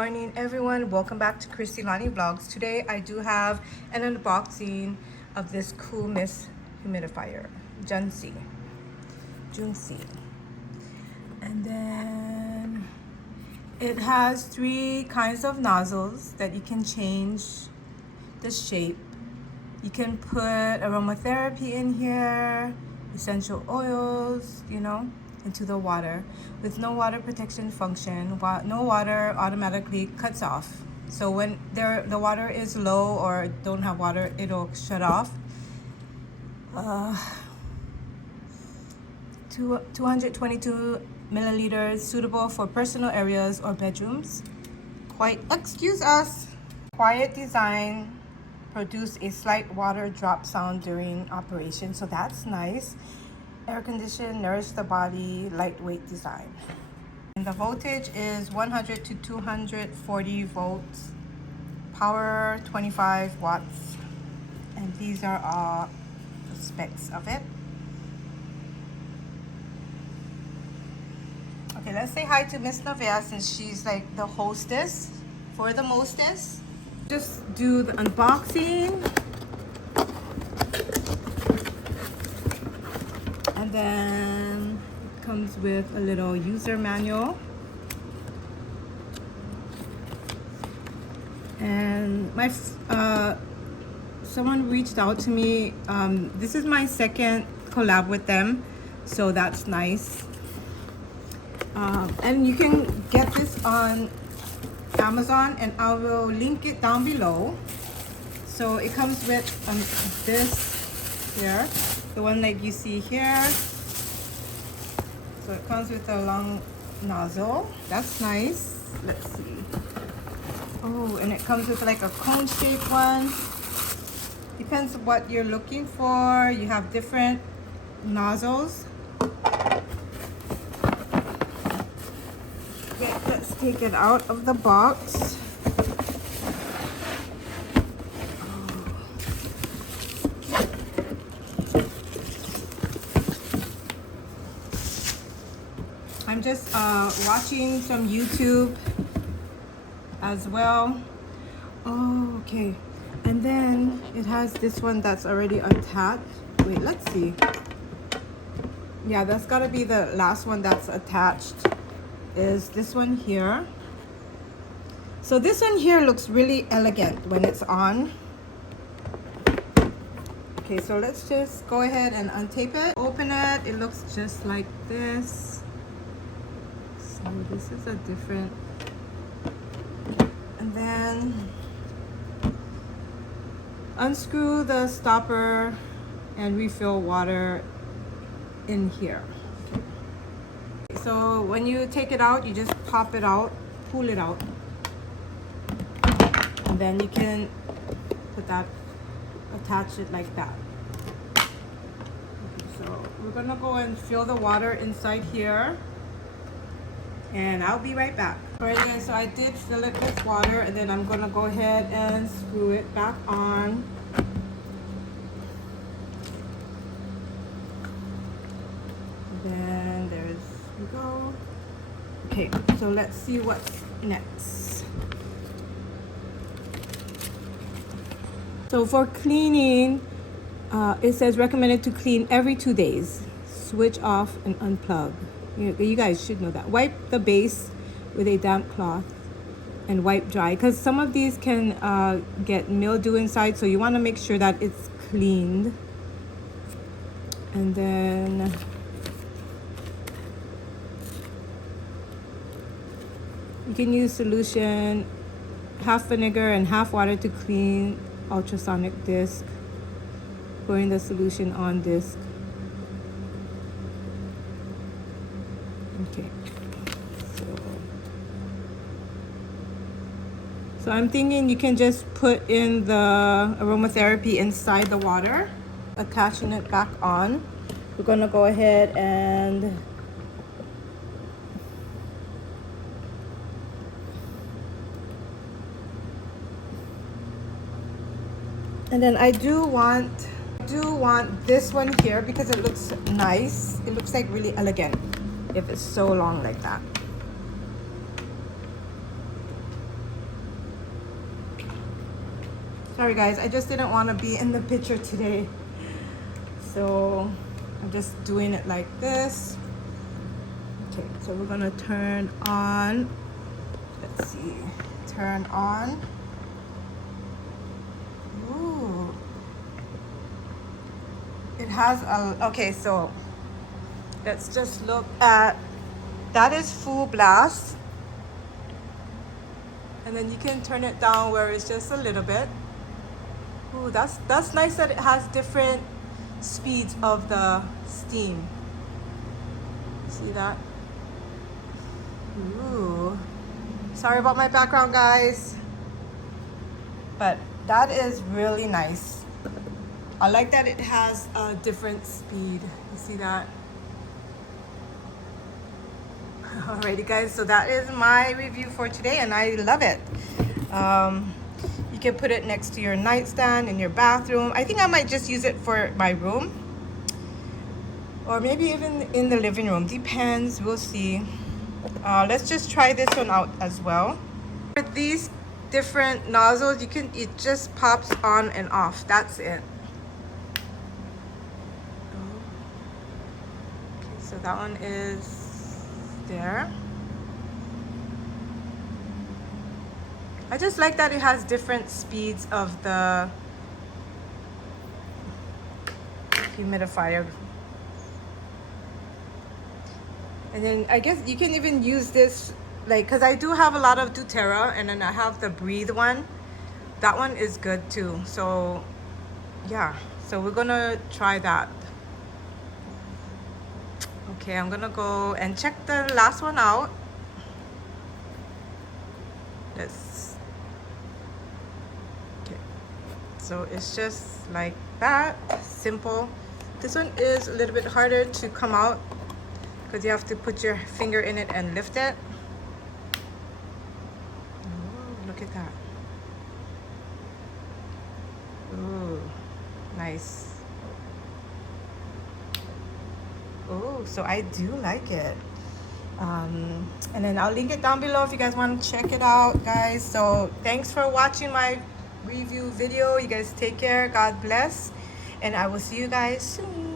morning everyone, welcome back to Christy Lonnie Vlogs. Today I do have an unboxing of this cool mist humidifier, Junichy. And then it has 3 kinds of nozzles that you can change the shape. You can put aromatherapy in here, essential oils, into the water with no water protection function. No water automatically cuts off. So when the water is low or don't have water, it'll shut off. 222 milliliters, suitable for personal areas or bedrooms. Quiet design, produce a slight water drop sound during operation, so that's nice. Air condition, nourish the body, lightweight design. And the voltage is 100 to 240 volts, power 25 watts. And these are all the specs of it. Okay, let's say hi to Miss Nevaeh since she's like the hostess for the mostest. Just do the unboxing. And then it comes with a little user manual. And someone reached out to me. This is my second collab with them, so that's nice. And you can get this on Amazon, and I will link it down below. So it comes with this here, the one like you see here. So it comes with a long nozzle. That's nice. Let's see. Oh, and it comes with like a cone shaped one. Depends what you're looking for. You have different nozzles. Okay, let's take it out of the box. I'm just watching some YouTube as well. Oh, okay. And then it has this one that's already attached. Wait, let's see. Yeah, that's gotta be the last one that's attached. Is this one here. So this one here looks really elegant when it's on. Okay, so let's just go ahead and untape it. Open it. It looks just like this. So this is a different. And then unscrew the stopper and refill water in here. So when you take it out, you just pop it out, pull it out, and then you can put that, attach it like that. Okay, so we're gonna go and fill the water inside here, and I'll be right back. Alright guys, so I did fill it with water, and then I'm gonna go ahead and screw it back on. Then there's we go. Okay, so let's see what's next. So for cleaning, it says recommended to clean every 2 days. Switch off and unplug. You guys should know that. Wipe the base with a damp cloth and wipe dry, because some of these can get mildew inside, so you want to make sure that it's cleaned. And then you can use solution, half vinegar and half water to clean ultrasonic disc. Pouring the solution on disc. Okay. So I'm thinking you can just put in the aromatherapy inside the water, attaching it back on. We're gonna go ahead and then I do want this one here because it looks nice. It looks like really elegant if it's so long like that. Sorry guys, I just didn't want to be in the picture today. So I'm just doing it like this. Okay, so we're gonna turn on, let's see, turn on. Ooh. It has a, okay, so let's just look at, that is full blast. And then you can turn it down where it's just a little bit. Ooh, that's nice that it has different speeds of the steam. See that? Ooh. Sorry about my background, guys. But that is really nice. I like that it has a different speed. You see that? Alrighty guys, so that is my review for today and I love it. You can put it next to your nightstand in your bathroom. I think I might just use it for my room. Or maybe even in the living room. Depends, we'll see. Let's just try this one out as well. With these different nozzles, it just pops on and off. That's it. Okay, so that one is there. I just like that it has different speeds of the humidifier. And then I guess you can even use this, like, because I do have a lot of doTERRA and then I have the Breathe one. That one is good too. So yeah, so we're gonna try that. Okay, I'm gonna go and check the last one out. Let's, okay, so it's just like that, simple. This one is a little bit harder to come out because you have to put your finger in it and lift it. Ooh, look at that. Ooh, nice. Oh, so I do like it. And then I'll link it down below if you guys want to check it out, guys. So thanks for watching my review video. You guys take care. God bless. And I will see you guys soon.